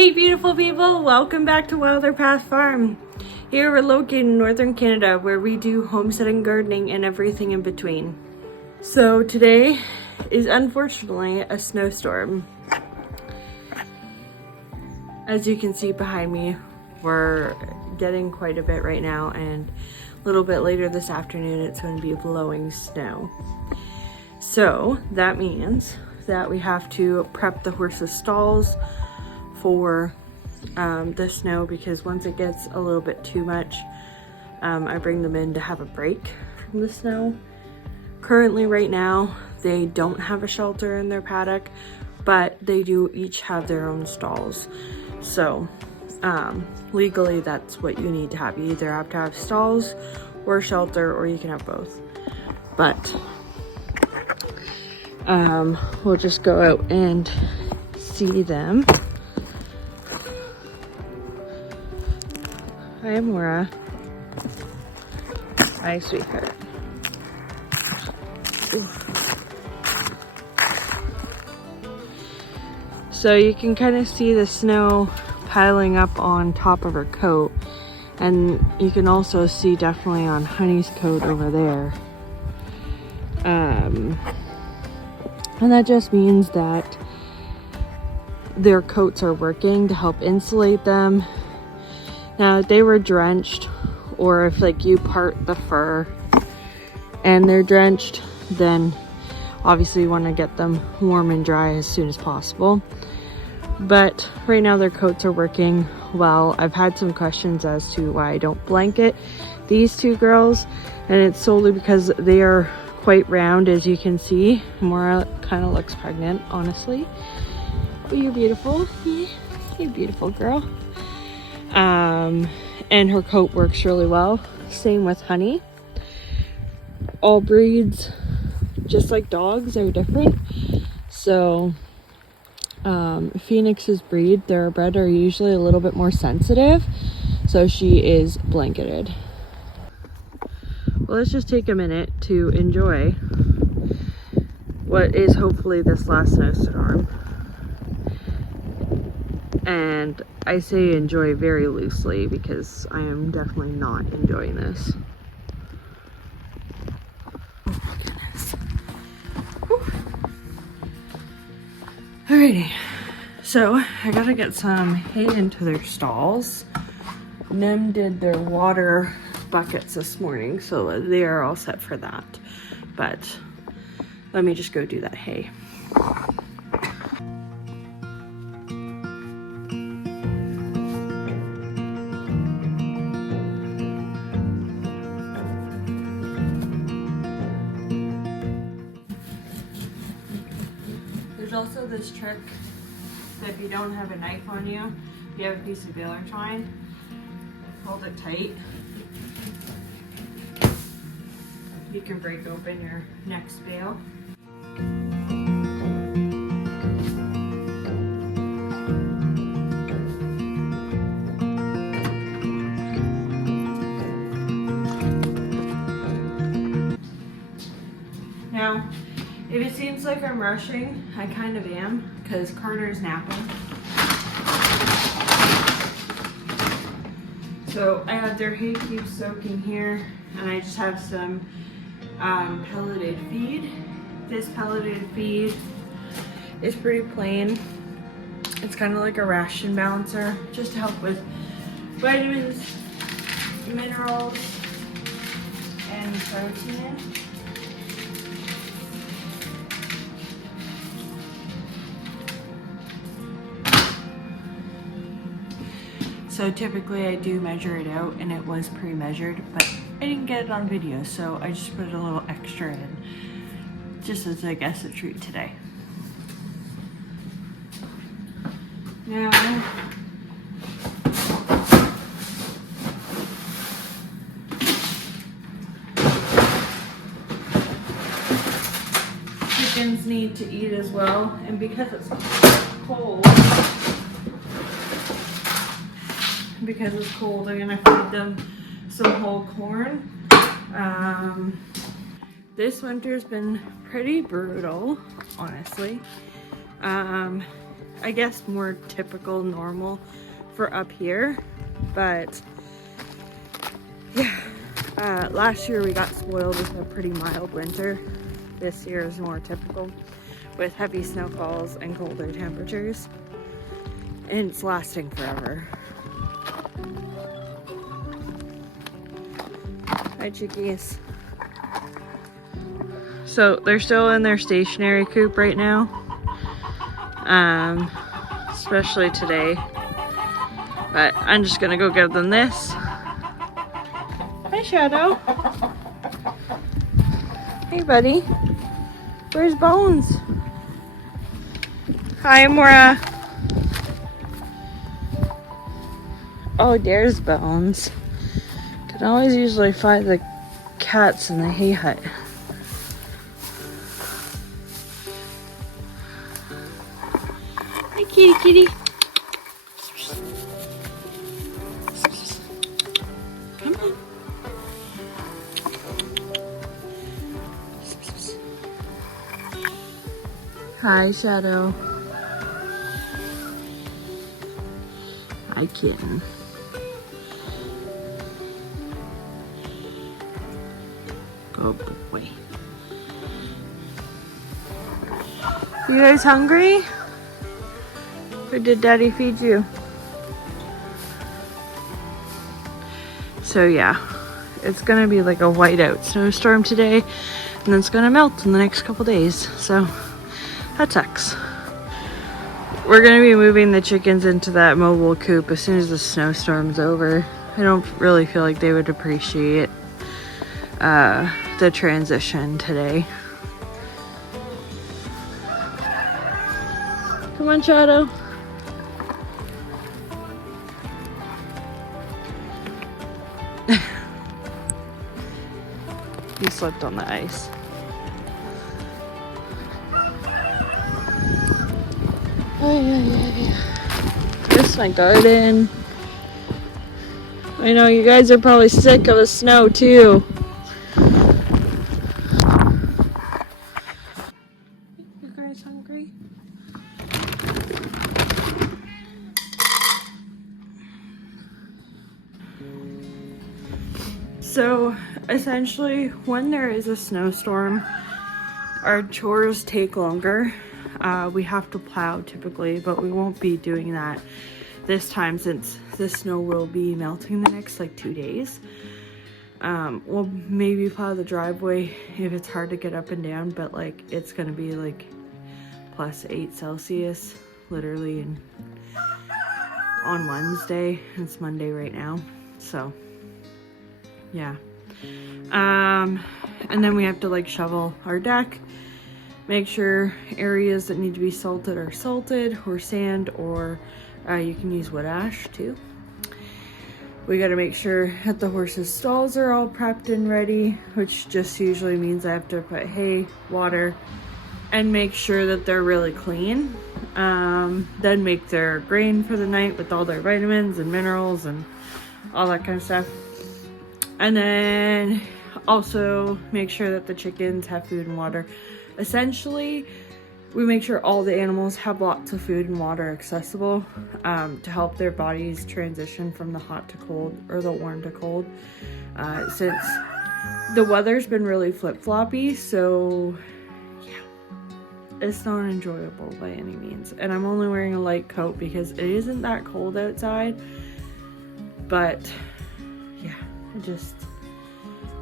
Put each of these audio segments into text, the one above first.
Hey beautiful people, welcome back to Wilder Path Farm. Here we're located in northern Canada where we do homesteading, gardening, and everything in between. So today is unfortunately a snowstorm. As you can see behind me, we're getting quite a bit right now, and a little bit later this afternoon it's going to be blowing snow. So that means that we have to prep the horses' stalls for the snow, because once it gets a little bit too much, I bring them in to have a break from the snow. Currently right now they don't have a shelter in their paddock, but they do each have their own stalls. So legally that's what you need to have. You either have to have stalls or shelter, or you can have both. But we'll just go out and see them. Hi, Amora. Hi, sweetheart. Ooh. So you can kind of see the snow piling up on top of her coat, and you can also see definitely on Honey's coat over there. And that just means that their coats are working to help insulate them. Now, if they were drenched, or if like you part the fur and they're drenched, then obviously you want to get them warm and dry as soon as possible. But right now their coats are working well. I've had some questions as to why I don't blanket these two girls, and it's solely because they are quite round, as you can see. Mora kind of looks pregnant, honestly. But you're beautiful. Yeah, you're a beautiful girl. And her coat works really well. Same with Honey. All breeds, just like dogs, are different. So Phoenix's breed, thoroughbred, are usually a little bit more sensitive, so she is blanketed. Well, let's just take a minute to enjoy what is hopefully this last snowstorm. And I say enjoy very loosely, because I am definitely not enjoying this. Oh my goodness. Whew. Alrighty, so I gotta get some hay into their stalls. Nim did their water buckets this morning, so they are all set for that. But let me just go do that hay. There's also this trick that if you don't have a knife on you, you have a piece of baler twine, hold it tight. You can break open your next bale. Now, if it seems like I'm rushing, I kind of am, because Carter's napping. So I have their hay cubes soaking here, and I just have some pelleted feed. This pelleted feed is pretty plain. It's kind of like a ration balancer, just to help with vitamins, minerals, and protein. So typically I do measure it out, and it was pre-measured, but I didn't get it on video, so I just put a little extra in, just as I guess a treat today. Now, chickens need to eat as well, and because it's cold, I'm gonna feed them some whole corn. This winter's been pretty brutal, honestly. I guess, more typical normal for up here. But yeah, last year we got spoiled with a pretty mild winter. This year is more typical with heavy snowfalls and colder temperatures, and it's lasting forever. Hi, chickies. So they're still in their stationary coop right now, especially today. But I'm just gonna go give them this. Hi, Shadow. Hey, buddy. Where's Bones? Hi, Mora. Oh, there's Bones. Can always usually find the cats in the hay hut. Hi, kitty, kitty. Come on. Hi, Shadow. Hi, kitten. Good boy. You guys hungry? Or did Daddy feed you? So yeah, it's gonna be like a whiteout snowstorm today, and then it's gonna melt in the next couple days. So that sucks. We're gonna be moving the chickens into that mobile coop as soon as the snowstorm's over. I don't really feel like they would appreciate the transition today. Come on, Shadow. He slipped on the ice. Here's my garden. I know you guys are probably sick of the snow too. You guys hungry? So essentially, when there is a snowstorm, our chores take longer. We have to plow typically, but we won't be doing that this time since the snow will be melting the next like 2 days. We'll maybe plow the driveway if it's hard to get up and down, but like it's gonna be like +8 Celsius literally on Wednesday. It's Monday right now, so yeah. And then we have to like shovel our deck, make sure areas that need to be salted are salted, or sand, or you can use wood ash too. We got to make sure that the horses' stalls are all prepped and ready, which just usually means I have to put hay, water, and make sure that they're really clean. Then make their grain for the night with all their vitamins and minerals and all that kind of stuff. And then also make sure that the chickens have food and water. Essentially, we make sure all the animals have lots of food and water accessible to help their bodies transition from the hot to cold, or the warm to cold, since the weather's been really flip-floppy. So yeah, it's not enjoyable by any means. And I'm only wearing a light coat because it isn't that cold outside, but yeah,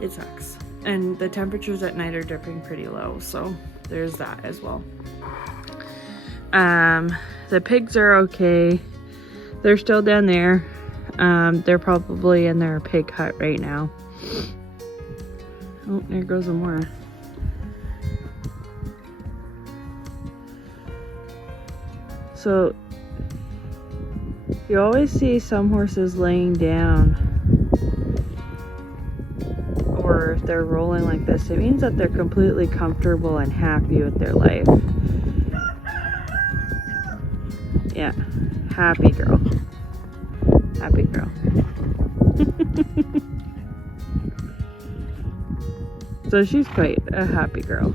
it sucks. And the temperatures at night are dipping pretty low, so there's that as well. The pigs are okay. They're still down there. They're probably in their pig hut right now. Oh, there goes Amora. So you always see some horses laying down, or if they're rolling like this, it means that they're completely comfortable and happy with their life. Yeah, happy girl. Happy girl. So she's quite a happy girl.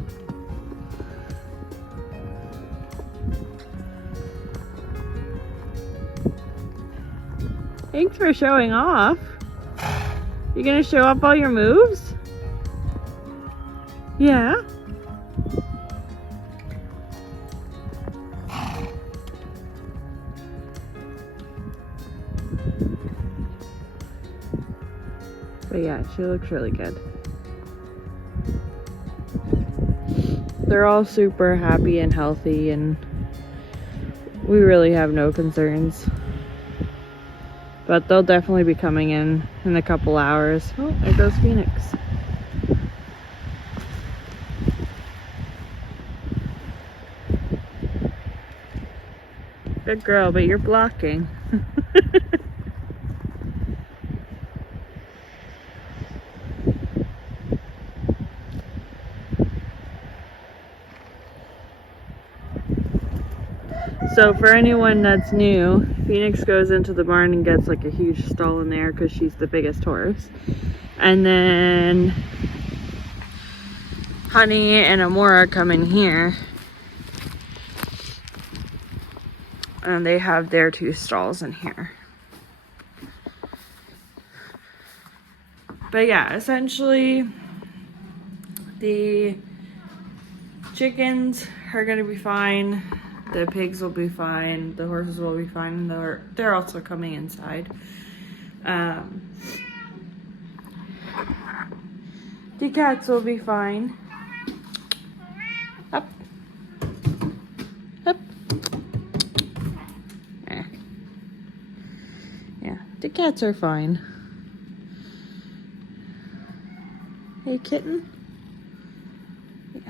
Thanks for showing off. You gonna show up all your moves? Yeah. But yeah, she looks really good. They're all super happy and healthy, and we really have no concerns. But they'll definitely be coming in a couple hours. Oh, there goes Phoenix. Good girl, but you're blocking. So for anyone that's new, Phoenix goes into the barn and gets like a huge stall in there because she's the biggest horse. And then Honey and Amora come in here. And they have their 2 stalls in here. But yeah, essentially the chickens are gonna be fine. The pigs will be fine. The horses will be fine. They're also coming inside. The cats will be fine. Up. Up. Yeah, the cats are fine. Hey, kitten. Yeah.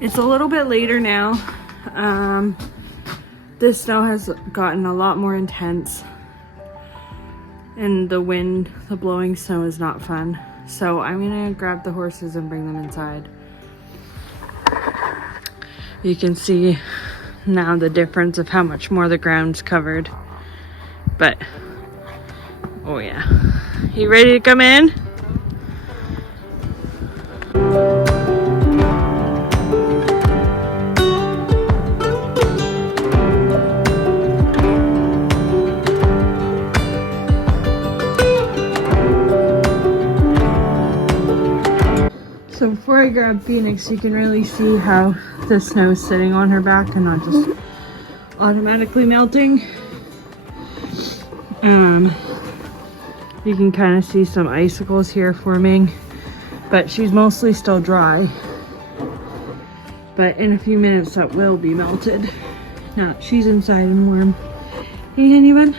It's a little bit later now. The snow has gotten a lot more intense, and the wind, the blowing snow is not fun. So I'm gonna grab the horses and bring them inside. You can see now the difference of how much more the ground's covered. But, oh yeah. You ready to come in? So before I grab Phoenix, you can really see how the snow is sitting on her back and not just automatically melting. You can kind of see some icicles here forming, but she's mostly still dry. But in a few minutes that will be melted. Now she's inside and warm. Hey, honey bun.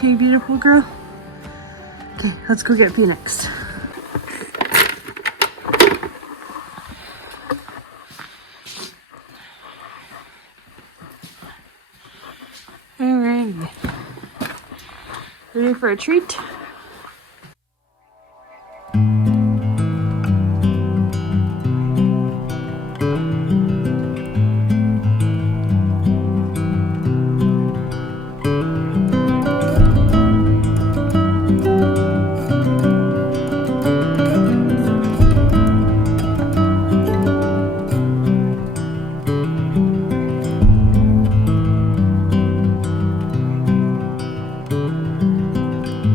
Hey, beautiful girl. Okay, let's go get Phoenix. Alrighty. Ready for a treat?